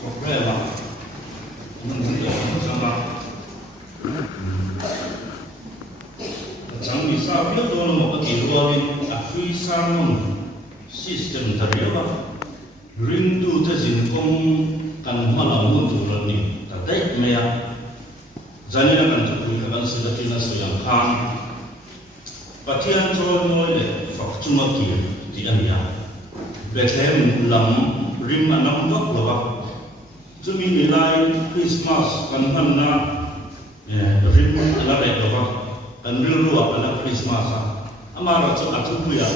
problema mengenai sama chẳng bị sao biết tôi là một cái kiểu đi phi sang system thật yếu lắm riêng tu cho chính công cần mà làm một thủ lần này ta thấy mẹ cho nên là cần thực hiện các bạn sự đã tin là sự yang khang và thiên cho tôi để phật chung một kiểu thì anh ya về thế mình làm riêng mà năm gốc là vậy cho mình lại Christmas cần hơn na riêng là đẹp là vậy cần riêng luôn là Christmas ama ra cho atu puya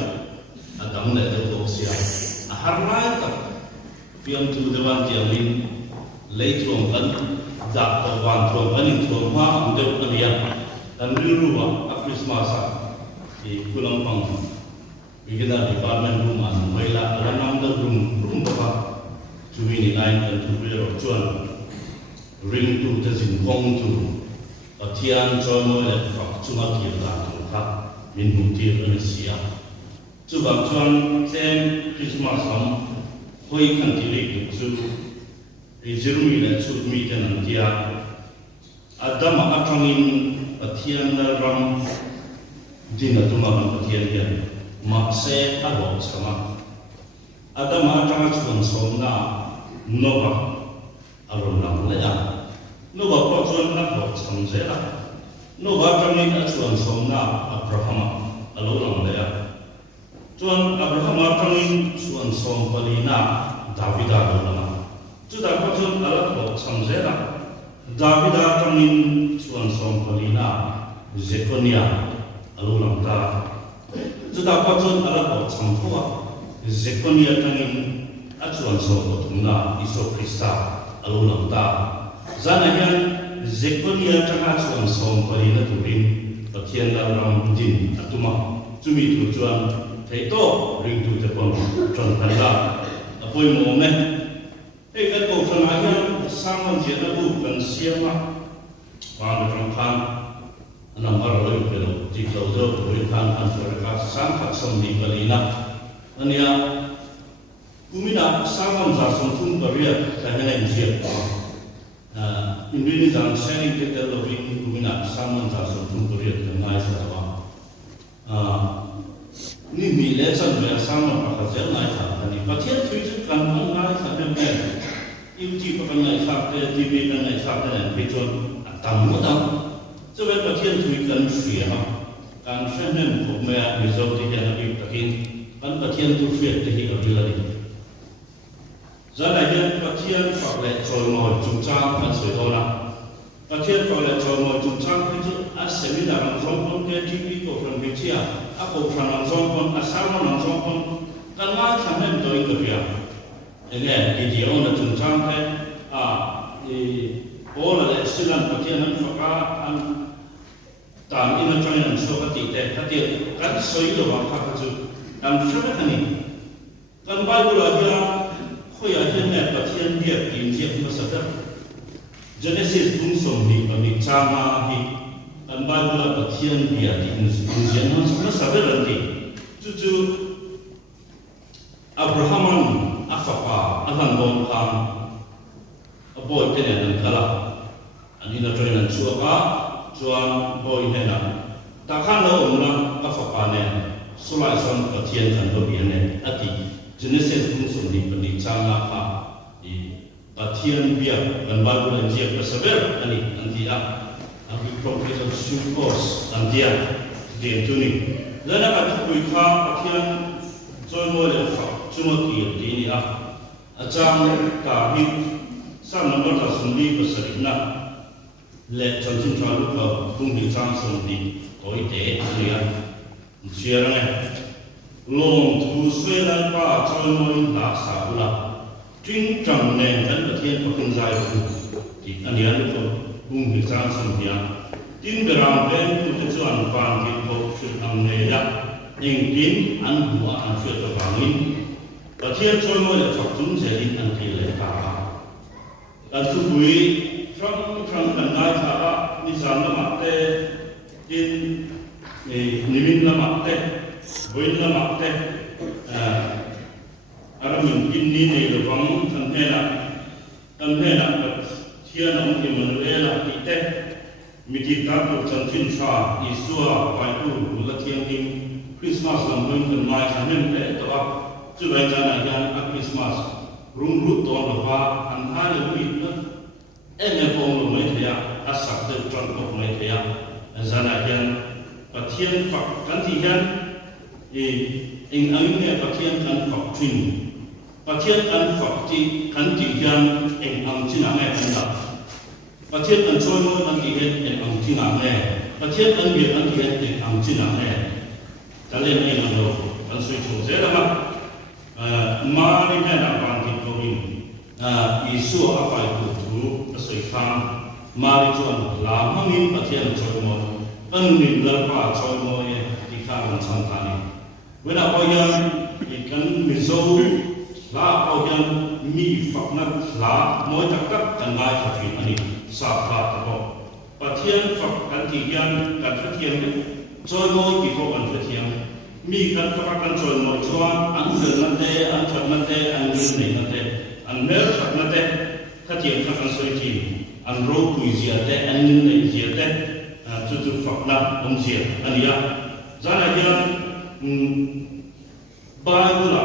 adang le de dosia har lai ta pian tu dewan ti amin lei trong kan da ta wan trong kan in trong ma am de kan ya kan riêng luôn Christmas thì kulang pang bigida department room an mai la ranam da room ba cumi ni lain kan tu ro chuan ring tu ta jin kong tu athian cho mo le phak chunga ki ta tu kha min mu ti an sia chu ba chuan tem Christmas ham hoi kan ti le chu e jerumi le chu mi ten an tia adam atangin athian la ram din atuma kan athian ya ma se alo sama adam atanga chuan somna nova aron lang le ya nova ko chuan na ko cham je la nova tangin a chuan somna Abraham alo lang le ya chuan Abraham tangin chuan som palina Davida lo lang chu da ko chuan ala ko cham je la Davida tangin chuan som palina Zephaniah alo lang ta chu da ko chuan ala ko cham thuwa Zephaniah tangin a chuan som ko tumna Iso Krista alo lang ta zana hian Zephaniah tanga chuan som palina turin pathian la ram din atuma chumi tu chuan thei to ring tu te pon tron thanda apoi mo me ei ka ko thana hian samon je na bu kan siama wang tron khan anam har lo pelo ti lo do ring khan an ka sang khat som ni palina ania kumina samon za som thun paria ka hena injia Indonesia sharing kita lebih kumina samon za som thun paria ka ngai sa ba ni mi le chan le samon pa ka zel ngai sa ni pathian thui chu kan ngai sa be be yuti pa kan ngai sa te tv kan ngai sa te pe chon tam mo tam cho bên pathian thui kan shri ha kan shen ko me result ti ya na bi takin kan pathian tu shri te hi ka bilani za la hian pathian phak le chol mo chung chang kan soi do na pathian phak le chol mo chung chang pe chu a seminar ang song kon ke tv ko from vichia a ko from ang song kon a salmon ang song kon kan ma tham nem to in ka pia ene video na chung chang pe a ola le silan pathian an phaka an tam ina chang an so ka ti te ka ti kan soi lo wa kha chu am shaka thani kan bible la ya khoi a hian ne pathian bia tim je ma sa ta Genesis tung som ni pa mi chama hi an bible la pathian bia tim je ma sa ta ran ti chu Abraham afapa ahan bon kham boy te ne nan kala ani na tren an chuaka chuan boy ne na ta khan lo umna afapa ne sulai son pathian kan do bi ne ati Genesis tung som ni pa ni chama ha i pathian bia kan ba bu an je persever ani anti a abi prophet of suppos antia de tuni lana ka tu kha pathian joy mo le fa chuma ki di ni a achang ka hi sam number ta sundi pasarina le chanchin chalu ka tung ni chang sundi oi te ria chiara ne long tu sui la pa joy mo la sa la twin trăng ne kan pathian ko kun zai ku ti anian ko tung ni chang sundi a tin beram ben tu te chuan pan ti ko chun ang ne da ning tin an bua an chue to bangin pathian joy mo le phak tum je din an ti le ta tu bui trong kan ngai tha ni san la mak te tin ni min la mak te boin la mak te ara min kin ni nei lo wang than he la kan he na thian am Emmanuel ti te mi ti ta tu chan chin sha Isua pai tu la thiang ning Christmas lam nun kan mai khamen le to a chu lai jana yan a Christmas rung ru ton lo wa an ha le mi na ene pom lo mai thia a sak de tron ko mai thia jana yan pathian fak kan ti yan ing ang ne pathian kan fak thin pathian kan fak ti kan ti yan ing ang china ngai kan da pathian kan choi mo kan ti hen ing ang china ngai pathian kan bi kan ti hen ing ang china ngai ta le ni na lo kan sui chu ze la ma ni na da ban ti ko min Isu apa itu tu kesulitan mari tuan lama min pathian choi mo kan min berpa choi mo ye di kawan santani wena poyan ikan miso la poyan mi faknat la moi takak kan mai pathian ani sapa to pathian fak kan tiyan kan pathian choi mo ki ko kan pathian mi kan fak kan choi mo chuan an zel na te an chat na te an ni na te an mer chat na te pathian kan soi ti an ro pui zia te an ni zia te tu fak na om zia ania zana yan Bible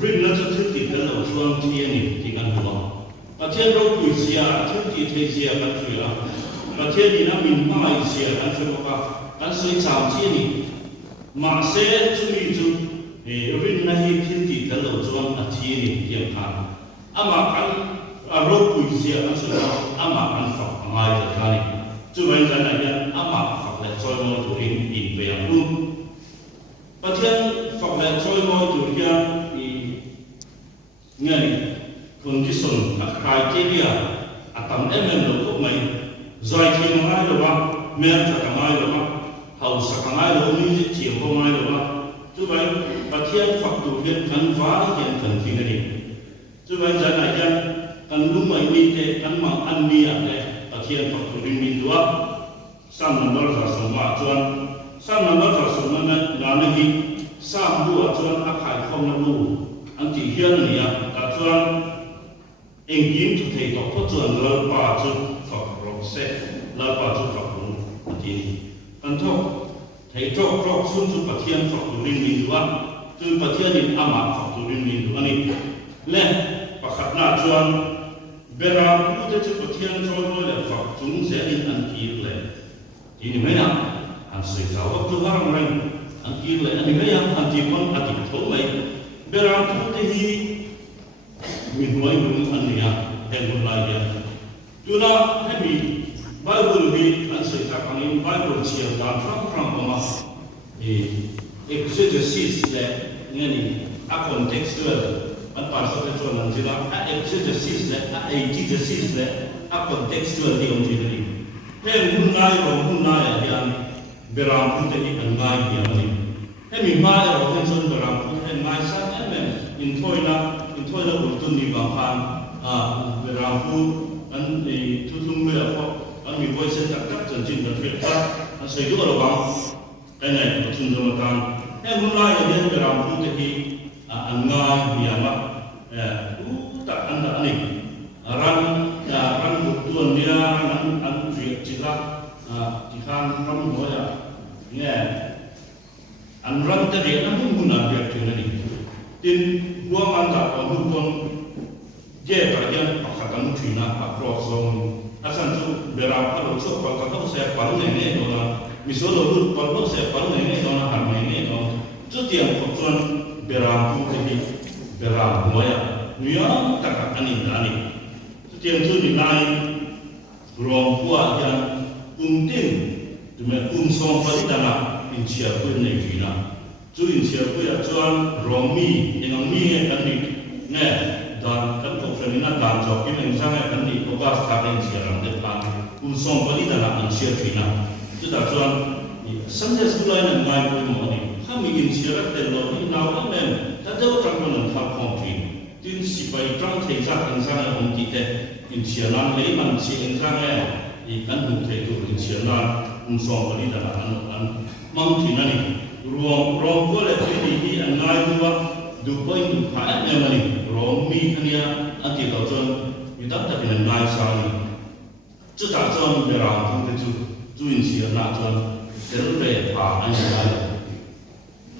rin na chu ti kan lo chuang ti ni ti kan lo pathian ro pui zia chu ti the zia kan chui la pathian ni na min mai zia kan chui ka kan soi chao ti ni ma se chu mi chu rin na hi thin ti kan lo chuang a ti ni tiam khan ama kan ro pui zia kan chui ama kan fak mai ta kan ni chu wan kan na yan ama fak le choi mo tu rin in ve yang lu pathian fak le choi mo tu yan ngai condition a criteria atam lo ko mai zai thi mai lo wa mer ta mai lo wa hau sa mai lo ni chi ko mai lo wa chu bai pathian fak tu hian kan va hian kan thi ni chu bai jan ai yan kan lu mai ni te kan ma an ni a le pathian fak tu rin min duwa sam number za so ma chuan sam number za so na na hi sam bu a chuan a khai khom na lu an ti hian ni a ta chuan eng kim tu thei to ko chuan lo pa chu fak ro se lo pa chu fak ru ti kan thok thei tok tok sun chu pathian fak tu rin min duwa tu pathian in ama fak tu rin min duwa ni le pakhat na chuan beram ku te chu pathian choi mo le fak chung se in an ki le ti ni mai na an sei sa wa tu har mai an ki le ani mai an ti pon ati tho mai beram ku te hi min noi mun an ya den mun la ya tu na he mi Bible hi an sei ta kang in Bible chia dan from ma exegesis le ngani a contextual an pasal itu nanti lah exegesis le eigesis le a contextual di om jadi hem hunai yang beram pun tadi angai dia ni hem mai orang yang beram pun hem mai sang hem in toina betul ni bangkan beram pun an di tutung dia apa an mi voice tak janji dan firqa an saya juga orang ini betul jemaatan hem hunai yang beram pun tadi angai dia lah tak anda ni ran tuan dia an triak cila dikan ram moya ne an ram tadi an guna dia cila ni tin dua manta pun je bagian pakatan China across zone asan tu berapa lo so pakatan saya paling ini dona misal lo paling saya paling ini dona harga ini dona tu tiang tuan berapa tadi berapa moya Niang tak ani dani. Setiap tu di lain ruang kuat yang untin demi unsong pada dalam insia pun negina. Tu insia pun ya tuan romi dengan mi kan di ne dan kan tu femina dan jauh ini sangat kan di kogas karen insia orang depan unsong pada dalam insia negina. Tu tak tuan sampai sekolah yang main pun moni. Kami insia terlalu ini nawan men. Tak ada orang pun nak komplit. Tin sipai trang thei za kan sang om ti te in sialan le man si en trang e kan hu thei tu in sialan so bali da an mang ti na ni ruang ko le ti ni an ngai du du point du pa ne mani rom mi khania anh chị có chọn như tất cả những ngày sau này chú ta chọn về làm cũng cái chú in xíu na chọn đến về và anh chị lại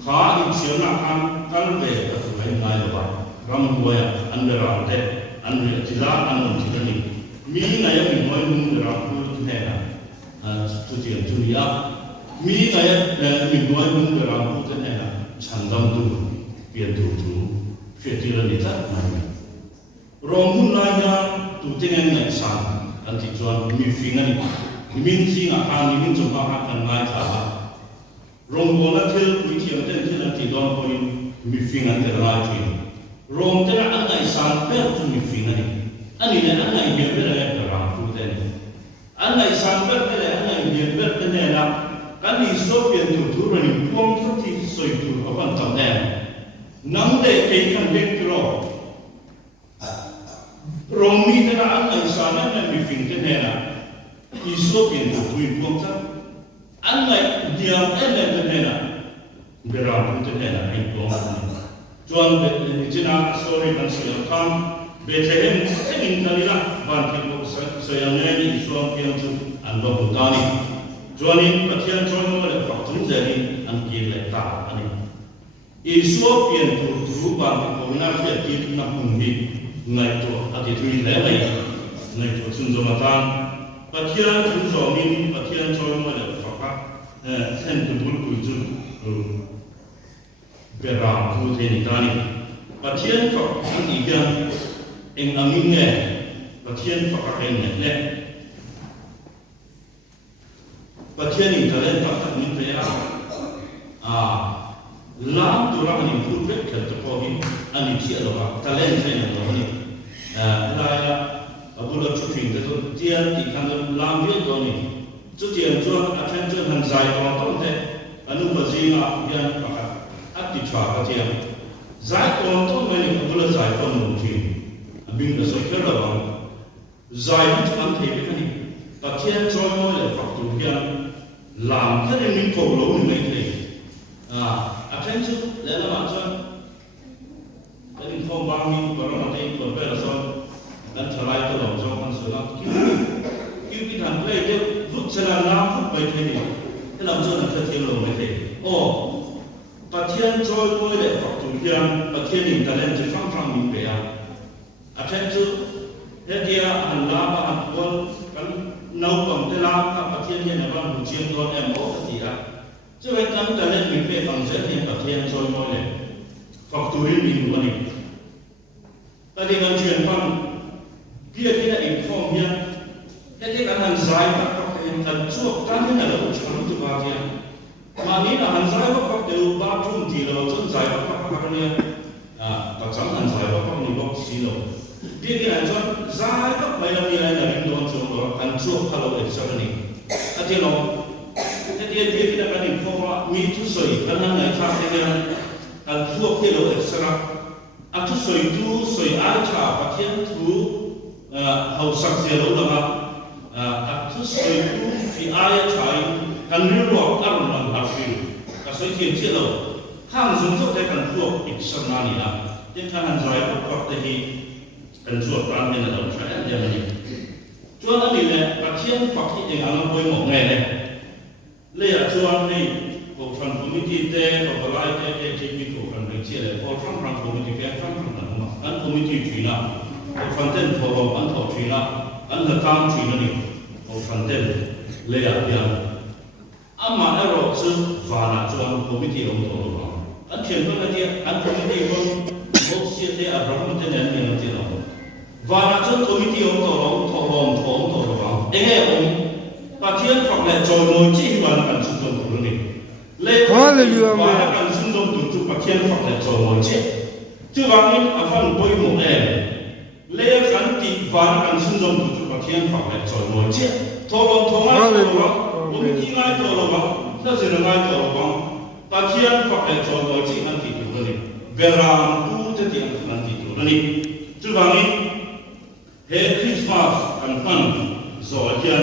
khá in xíu na ăn về ở tụi anh lại rồi ram boy anh về làm thế anh về chỉ là anh làm chỉ là mi này mình nói mình làm cũng thế nào chú chuyện chú ý mi này mình nói mình làm cũng thế nào chẳng tâm tu biến tu tu phía trên là gì thật này rong hun lai nha tu tengen ngai san an ti chuan mi finga ni min si nga kan ni min chom ha kan ngai tha rong bo na thil pui thiam ten thil an ti don ko mi finga te ngai thi rong te na an ngai san pe tu mi finga ni ani le an ngai ye be le ka ra tu te ni an ngai san pe le an ngai ye be te ne na kan ni so pien tu tu ro ni pom tho ti soi tu awan tam ne nang de ke kan dek ro Romi tena angai sana na mi fin tena iso pin tu tuin puangta angai diam tena beram tena ai puang John Jina story kan saya kam Bethlehem tenin kalila ban kilo saya ngani iso pian tu ando butani Johnin patian John mo le faktum jadi angki le ta ani iso pian tu ban ko na fiat ti na pumbi ngày tuổi ati tui lẽ này ngày tuổi xuân dòng matan và thiên xuân dòng min và thiên cho mọi người phật pháp sen tu bul bul chu về làm tu thế này tani và thiên phật anh ý kiến anh amin nghe và thiên phật anh nghe lẽ và thiên này ta lên phật thật như thế làm tu ra anh tu rất là tốt body anh chia rồi ta lên thế này rồi lại là abu la chu phim thế thôi tiền thì khăn làm việc rồi này chút tiền cho attention hàng dài còn tốt thế anh bây giờ là hiện phải áp đi trả cái tiền dài còn tốt này abu la dài còn một phim mình là soi cái rồi dài thì anh thấy cái này ta tiền cho mọi người phát tu hiện làm cái này mình cầu lỗ mình này thế attention để làm cho anh không bao nhiêu có nó thấy còn về là sao anh trở lại tôi làm cho anh sửa lại kêu cái thằng này đấy rút xe làm năm phút mấy thế này thế làm cho anh thiên lộ mấy thế bà thiên trôi tôi để phật chủ thiên bà thiên nhìn ta lên chỉ phăng phăng mình về attention thế kia anh làm bà anh quân cái nấu bằng thế làm bà thiên như là bằng một chiên con em bố cái gì à chứ anh cắm ta lên mình về bằng rất nhiều bà thiên trôi tôi để Phật tu riêng mình của mình. Ta đi ngân truyền bằng kia cái này inform nha. Thế cái hàng dài và các cái thần chuộc các cái này là một trong những thứ ba kia. Mà ní là hàng dài và các đều ba trung thì là chân dài và các này ta chẳng hàng dài và các này bóc xí đâu. Kia cái này cho dài các mấy năm như này là mình đoán chung đó hàng chuộc hello extra này. Thế nó thế kia cái này là inform mi tu soi cái này khác cái này anh thuốc cái lỗ extra, anh thu soi ai trả và thiên thu hậu sắc xe lỗ là mà anh thu soi thu thì ai trả anh lưu lọt ăn làm hạt phiêu, cái soi thiên chế lỗ, hàng dùng thuốc để anh thuốc extra này là, nên hàng giải pháp hoặc là gì, anh thuốc ban nên là đồng trái như vậy. Cho nên là cái thiên hoặc thì anh làm với một ngày này, lấy ở cho anh đi. Cổ phần committee te có lại te chỉ cổ phần được chia lại cổ phần committee cái phần là mà anh committee chỉ là cổ phần tên thổ hồng anh thổ chỉ là anh là cam chỉ là gì cổ phần tên lệ à biang anh mà ở đó chứ và là cho anh committee ông thổ hồng anh chuyển qua cái anh committee ông bố chia te ở đó tên này là gì đó và là cho committee ông thổ hồng anh nghe ông và thiên phật lại trồi ngồi chỉ và là cần sử dụng của nó Hallelujah. Và cần sử dụng từ chụp bạc thiên phật lại trồi ngồi chết chứ vào những phần bôi một em lễ gắn tị và cần sử dụng từ chụp bạc thiên phật lại trồi ngồi chết thô long thô ngay thô long cũng chỉ ngay thô long đó là ngay thô long bạc thiên phật lại trồi ngồi chết ăn tị tụ này về làm tu thế thì ăn tị tụ này chứ vào những hệ Christmas ăn phân rồi thiên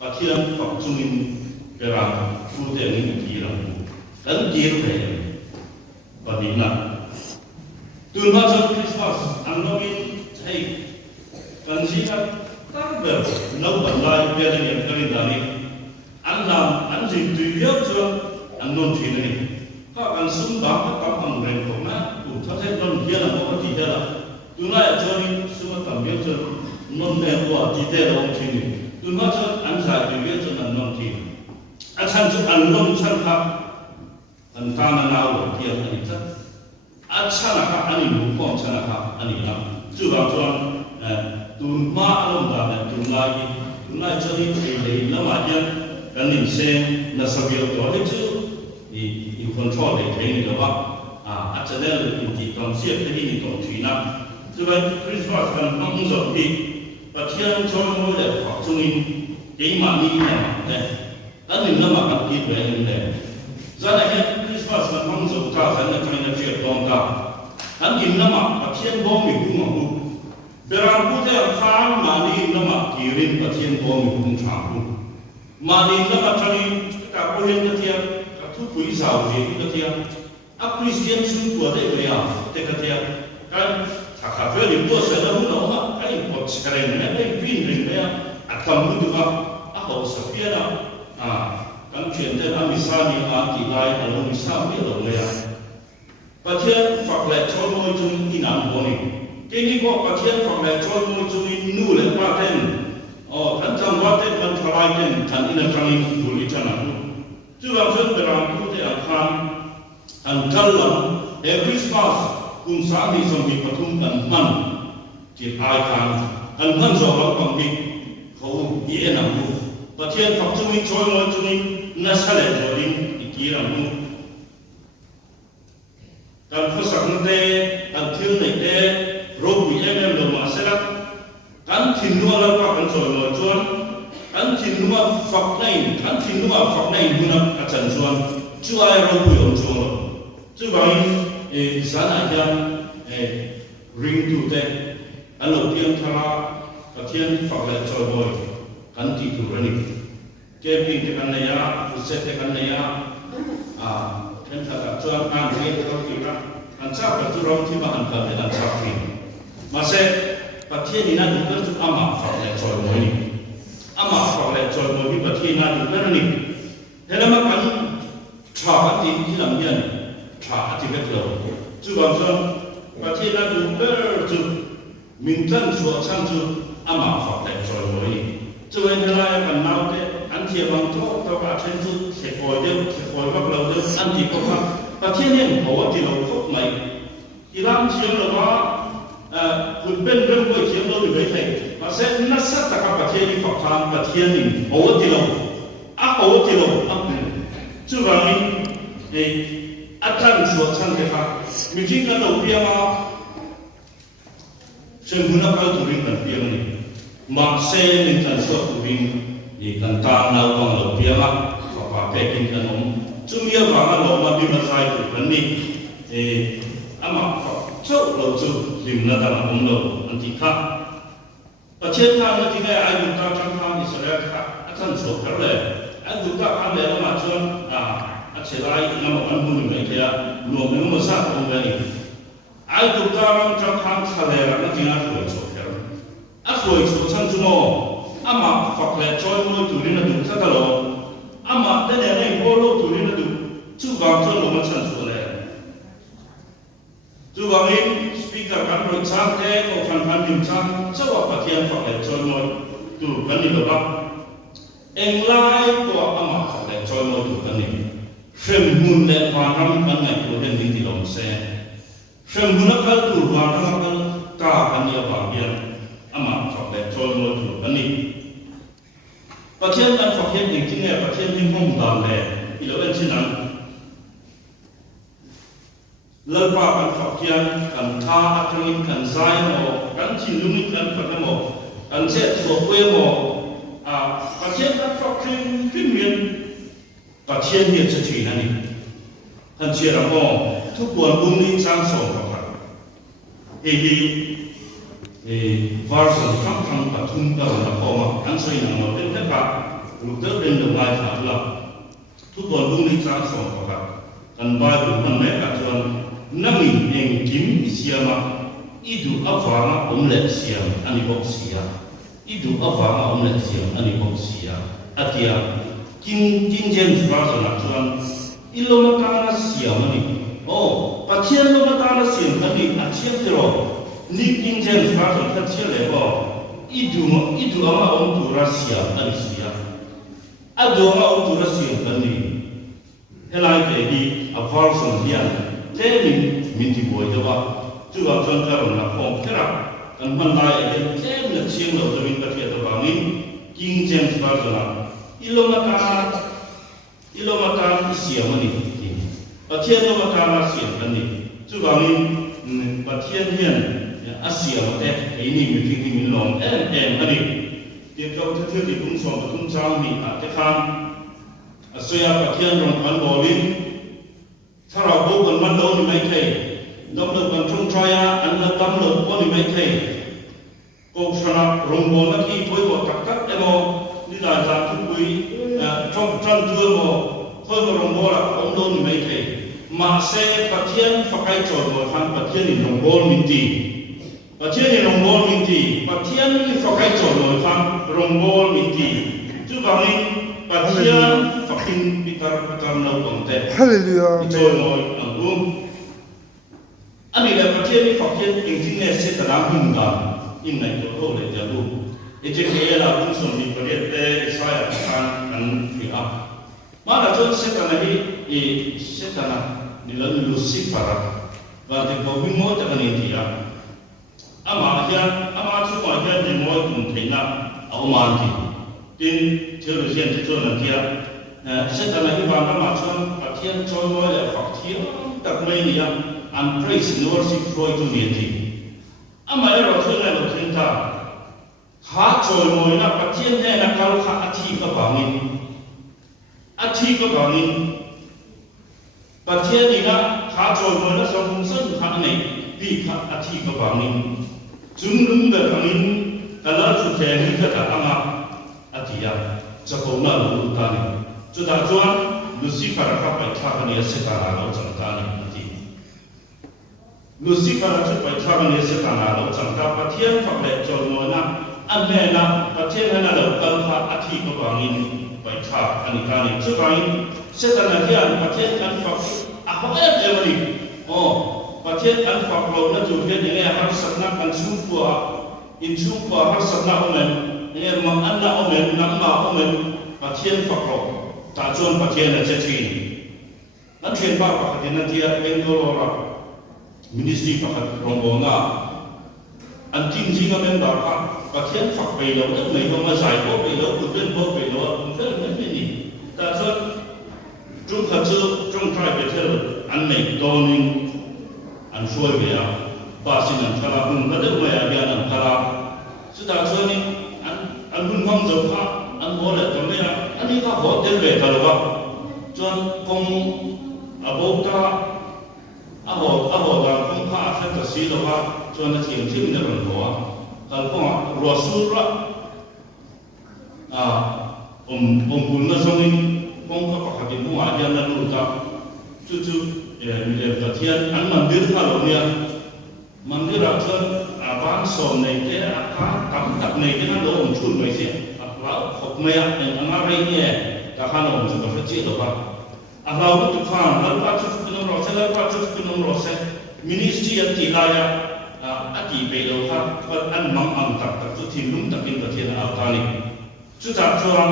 bạc thiên phật trung minh về làm tu thế này thì là ấn kiến về và điểm là từ bao giờ Christmas anh nói hey kan sila tarber nau ban lai dia ni kali dani an lam an ji tu yo chu an non thi ni ka kan sum ba ka kam ren ko na tu tha se non dia la ko ti dia la tu na ya chu ni sum ka mi chu non ne ko ti de lo thi ni tu na chu an sa tu yo chu an non thi a chan chu an non chan ka an ta na na lo dia ni ta a chan ka ani lu ko chan ka ani la chu ba chu tu ma lo da na tu la chu ni le la ma ya kan nin se na sa bi to le chu i control le ke ni ba a cha le in ti kon sia te ni kon thi na chu ba Christmas kan mong zo bi pa thian cho mo le fa chu ni ke ma ni na ne kan nin la ma ka ki be ni le za na ke Christmas kan mong zo ta za na kan na chi ton ta kan nin la ma pa thian bo mi ku ma ku berang putih kham mani nama kirim patien bom kung chapu mani nama chani ka pohen katia ka thu pui sao je katia a Christian sun tua de ya te katia kan thakha pe ni to se da hu no ha ai pot skaren ne ai vin ring ya atam bu ba a ho sa pia na kan chen te a misani a ki lai a lo misani lo le ya patien fak le chon mo chung inam bo ni cái gì có phát triển phòng đại cho môi trường nu lên qua tên, thành trong qua tên mình thay tên thành in là trang linh đủ lý chân nào, chứ làm chân về làm cụ thể là thành căn lắm, Christmas cùng sáng đi xong việc thung thành man, chỉ ai thành man rồi làm bằng việc khâu dễ làm luôn, phát triển phát triển cho môi trường nó sẽ lại rồi đi kia làm luôn, cần phát sáng đây, cần thiếu này đây Robi em lo masalah kan tinua la pa kan so lo chuan kan tinua fak nei guna acan chuan chu ai ro bu yom chuan lo chu bang sana jam ring tu te an lo pian thala ka thian fak la choi boy kan ti tu rani ke ping te kan ya se te kan ya kan tha ka chuan an he te ka ki ra an cha pa tu rom thi ma an ka le an cha ki Masa patien ni nak duduk tu amak fakir coy moi ni, amak fakir coy moi ni patien nak duduk ni. Dalam makan cakap di dalam dia ni, cakap di betul. Cuba macam patien nak duduk tu minta suatu tu amak fakir coy moi ni. Cuba yang lain kan naud de, anti abang tu apa macam tu sepoi bakal tu anti kau patien ni bawa di laut mai. Ilam siang lepasคุณเป็นเรื่องก๋วยเตี๋ยวเราอยู่ไหนมาเส้นนัสตะกับประเทศนี้ฝักทางประเทศนี้โอ้ที่เราโอ้ที่เราจู่วันนี้อาจารย์สวดชั้นเดียวกันมีจริงกันเราเพียงมาเช่นคุณนักการตุรินกันเพียงนี้มาเส้นกันสวดตุรินนี่กันตามเราบางเราเพียงมาฝักเป็กินกันนมจู่มีบางเรามาดิมาใส่ตุกันนี่อามาฝักเจ้าเราจู่ลิมนาดาของเราอันที่ข้าประเทศข้าเมื่อที่ได้อายุการจังหวัดอิสราเอลข้าอาจารย์สวดกันเลยอายุการข้าเลยเรามาชวนอาเชลัยน้ำมันบุญไม่เที่ยรวมเป็นมุสลิมองค์นี้อายุการจังหวัดข้าเลยเราจริงอาสวยสวดกันอาสวยสวดชั้นจุโมอามาฝักเล็กจอยมือตุรินดูสักตลอดอามาได้ในโบโลตุรินดูจู่บางชนลงมาชั้นสวดเลยจู่บางนี้Speaker kan bercakap atau kan bincang jawab bagian fakir jono tu kan di bawah englai tua amat fakir jono tu kan ini sembuh dan faham kan nak tuhan di dalam saya sembuh nak tu faham kan kah kan dia bagian amat fakir jono tu kan ini bagian dan fakir yang tinggal bagian yang mengumbar itu kan senang lepas kan fakir kan tha akan kan zai mo kan cinlung kan pada mo kan set suapwe mo fakir kan fakir krimen fakir dia cecih nani kan cia mo tu buat bumi sang song fakir ini varsan kam patung kalau nak koma kan soi nama pendekat untuk pendekat adalah tu buat bumi sang song fakir kan baru mereka tuan nami yang kim siapa idu avanga omlet siam aniboksia idu avanga omlet siam aniboksia atia King James Version actuan ilomata siam ani oh pathian lomata siam ani achiam tero ni King James Version khachiam lebo idu ama om siam ani siam adu ama om siam ani helai te di a version hian temin minti boy dawa chuwa chon karon na phong kera kan man lai age tem na chiang lo tamin ka thia dawa ni King James Version ilomata siam ani pathian lomata na siam ani chuwa ni pathian hian asiam te ini mi thing min long em ani tiang kau thil di kum som tum chang ni a te khan asoya pathian rong kan bolin thara bo kan man lo ni mai thei dom lo kan chung traya an la dam lo ko ni mai thei ko sana rong bo na ki poi bo tak tak emo ni la za tu pui trong tran tu mo khoi mo rong bo la om lo ni mai thei ma se pathian fakai chol mo khan pathian ni rong bo min ti pathian ni rong bo min ti pathian ni fakai chol mo khan rong bo min ti chu ba ni pathian fakin pitar no konte Hallelujah. chol mo ang ani la pathian ni fakin ingting ne se talam hunda in nai to ho le ja lu eje ke la kun son ni pare te Israel kan an fi a ma la chon se tanani se tanah ni la Lucifer wa te ko bi mo ta ni dia ama chu ma ya ni mo tum theina au man ti tin theologian te chon na dia se tanani ba ma chon pathian chon mo le fak thia tak mai ni ya and praise and worship Troy to the ama ero thuna lo thinta kha choi moi na pathian ne na kal kha athi ka bangin pathian ni na kha choi moi na som sun kha nei bi kha athi ka bangin chung lung da bangin kala chu the ni ka anga atia chako na lu ta ni chu da chuan Lucifer ka pai tha ka ni se ta la lo chang ta ni Lucifer chu pai tha ka ni se ta la lo chang ta pathian phak le choi moi na an ne na pathian na lo kal kha athi ka bangin pai tha ani ka ni chu bai se ta na hian pathian kan phak a ho every pathian kan phak lo na chu hian ni har sakna kan chu kwa in chu kwa har sakna omen ne ma an na omen nam ma omen pathian phak lo ta chuan pathian na che thi nan thien ba pa ka na tia bengolo ra ministry pa ka rongbo nga an tin jing a men da ka pathian phak pe lo tak nei ma sai ko pe lo ku den ko pe lo kun fel men ni ta chuan trung kha chu trung trai pe thel an nei donin an suai be ya pa sin an thala hun ka de ma ya ya an thala chu ta chuan ni an hun hong zo kha an mo le tam ya ani ka ho del ve ta lo ba chuan kong abota aho da kong kha sa ta si lo ba chuan na thim thim na ron ho kal ko ro su ra kun na songin kong ka pa ka bin mo a ya na lu ta chu mi le pathian an mandir kha lo nia mandir a chuan a ban som nei te a ka tam tak nei te na lo om chun mai se a la khop mai a anga rei ni ta kha no chu ka chi lo ba a la tu kha la pa chu no ro se ministry at ti la ya ati pe lo kha pa an mang am tak chu thim lum tak in pathian a ta ni chu ta chuan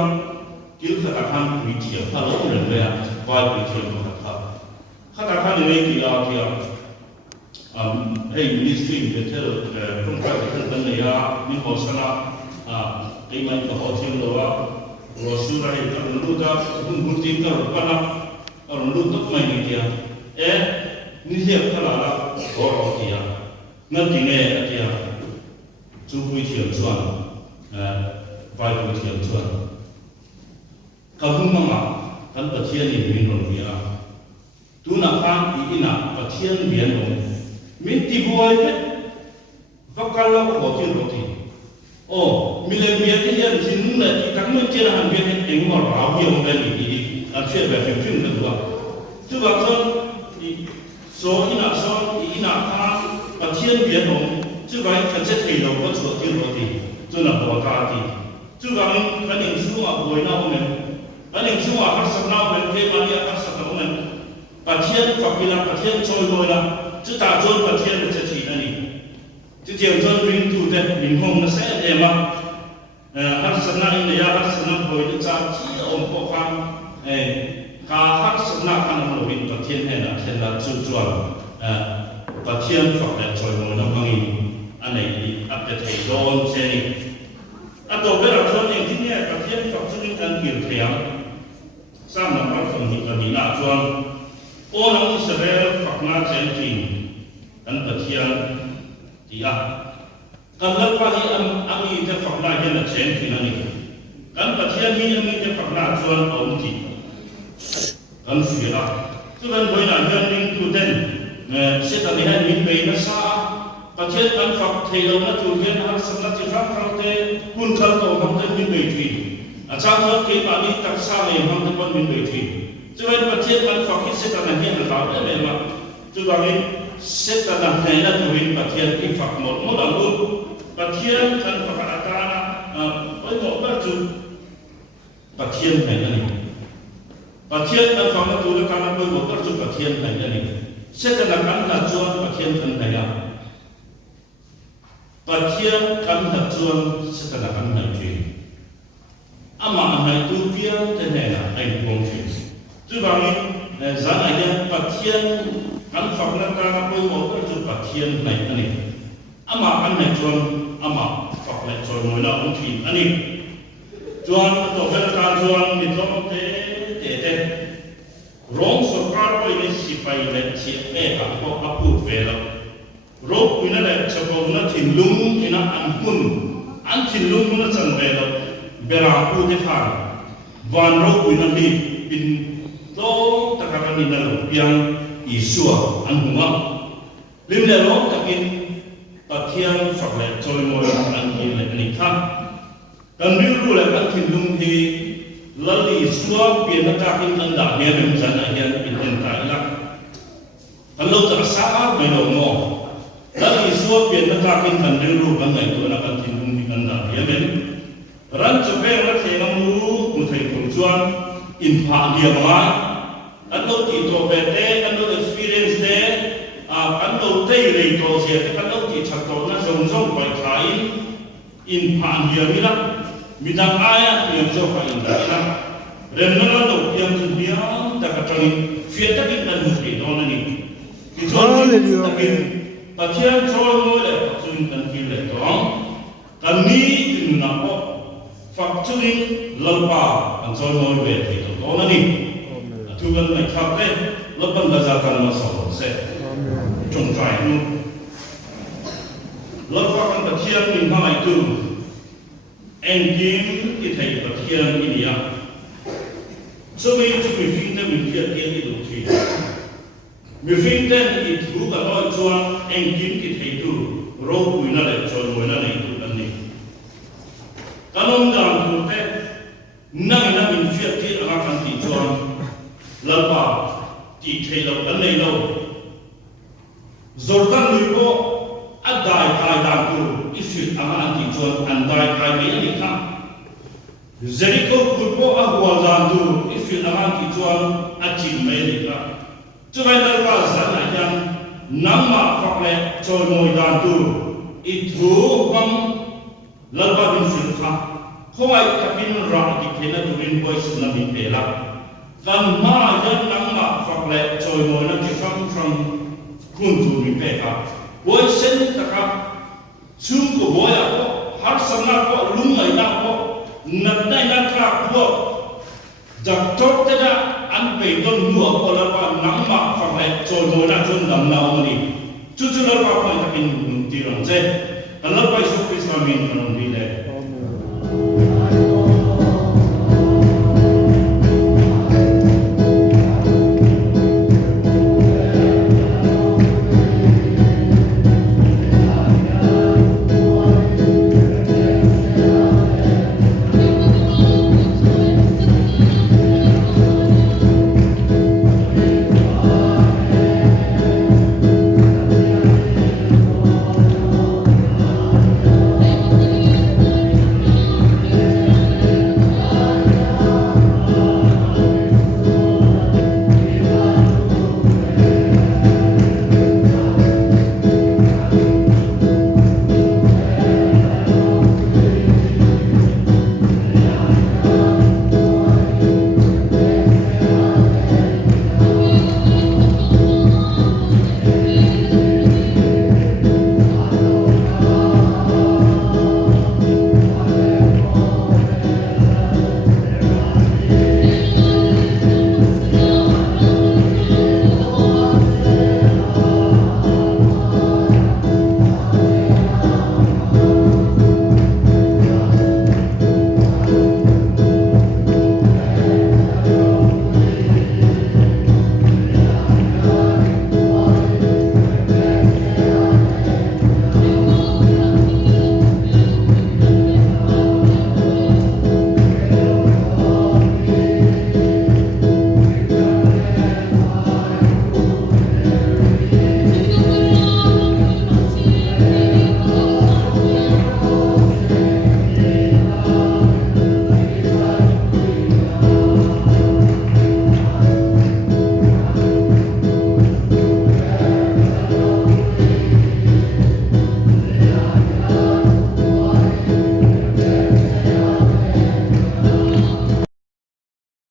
kil kha ta khan ri ti a lo ren le a vai ri ti lo kha kha ta khan ni ki a hey ministry de tel tung ka ta kan ne ya min ho sana ai mai ka ho thim lo wa ro su ra ta lu ta gun tin ka ro pa na ro lu tok mai ni dia ni se ka la ro ro dia na ti ne dia chu hui thiam chuan vai hui thiam chuan ka hum ma kan pathian ni min ro ria tu na khan ina pathian bian ro min ti buai ve vakala ko ti ro ti mi le bian ti yan sin na ti tak mo ti na han bian eng mo ra hi om ben ni a che ba phim phim na wa chu ba thon so ina khan pathian bian ro chứ vậy cần sẽ thì đâu có chỗ thì rồi thì cho là bỏ ra thì chứ vậy cái những số mà buổi nào mình cái những số mà phát sinh nào mình cái mà đi phát sinh nào mình bát thiên phật bị là bát thiên trôi ngồi là chứ ta trôi bát thiên sẽ chỉ là gì chứ chiều trôi mình tu thế mình không nó sẽ để mà phát sinh nào này ya phát sinh nào buổi nó cha chỉ ôm cổ khăn cả phát sinh nào khăn nó bị bát thiên hay là chu chuan bát thiên phật để trôi ngồi nó mang anh này áp để thầy đón xe này anh tôi biết là cho những cái này bát thiên phật cho những anh hiểu theo sang làm các phần hình là bị nạ chuan ô nắng Israel phật na chen trình anh bát thiên thì kan lal pa hi am i te phật na hian la chen trình anh kan bát thiên hi am i te phật na chuan ông thì kan suy ra cho nên với là nhân linh tu den sẽ ta đi hành mình về nó xa bát thiên kan phật thầy đâu nó tu hian har sam na chi pháp phật te kun khal to ham te mình về thủy cha thọ cái mà đi tập xa này ham te con mình về thủy cho nên bát thiên kan phật sẽ ta này hian là bảo để mà cho nên sẽ ta làm thế là tu hian bát thiên cái phật một đồng luôn bát thiên kan phật ta với một bát tu bát thiên này là bát thiên kan phật tu được kan với một bát tu bát thiên này là sẽ ta làm kan là chuan bát thiên kan này à bát thiên kan là chuan sẽ ta làm kan này chuyện ama anai tu pia thế này là anh công chuyện chứ vậy giá này bát thiên kan phật là kan với một bát tu bát thiên này anh ama anh này chuan ama phật này chuan ngồi nào cũng chuyện anh chuan tổ phật kan chuan bị trong thế rong sarkar ko ini sipai le chie ka ko apu vela ro kuina le chabo na thinlung ina an thinlung na chan vela bera pu te khan van ro kuina li bin to takara ni na piang isua an hunga lim le ro takin pathian phak le choi mo an ki le ani kha kan ru le an thinlung hi lali suap biar nak in anda dia memang dia pintar lah. Kalau terasa menolong, lali suap biar nak in kandil rupan itu nak tinung di anda dia memang. Rancu berat yang mulu mutai kuncuan impak dia mai. Kalau itu bete, kalau experience deh, kalau teri itu siapa, kalau dicatat na song baik lain impak dia bilang. Bidang ayat yang jauh paling dalam. Renungan tu yang dunia tak kacau fiat kita dan mesti orang ini. Kecuali tapi pasien soal mulai vaksin dan pilih orang. Kami itu nampak vaksin lempa dan soal mulai itu orang ini. Tuhan mereka lepas belajarkan masalah saya. Contohnya, lepas pasien lima itu. Engine kita itu yang ini ya. So itu mungkin kita itu tu. Mungkin itu kalau jual engine kita itu roh punya le, jual punya le itu kan ni. Kalau dalam tu nang mungkin kita akan dijual lepas kita kan ni lo. Zordan lupa ada tu isu akan dijual andai kami ini kan. Jericho kulpo ahwal tu isu akan dijual acim mereka. Cuma lepas yang nama fakle coy moidan tu itu pun lepas isu kan. Kawai kapin rak dikena turin voice nabi pela. Dan yang nama fakle coy moidan kita from kuntu ripeka. Voice takap sungguh boya ko har sana ko lungai na ko nadai na ka ko jaktor teda an pe don nuo ko la pa namma fa le cho do na chun dam na oni chu chu la pa ko ta kin ti ron je Allah pa su Kristus min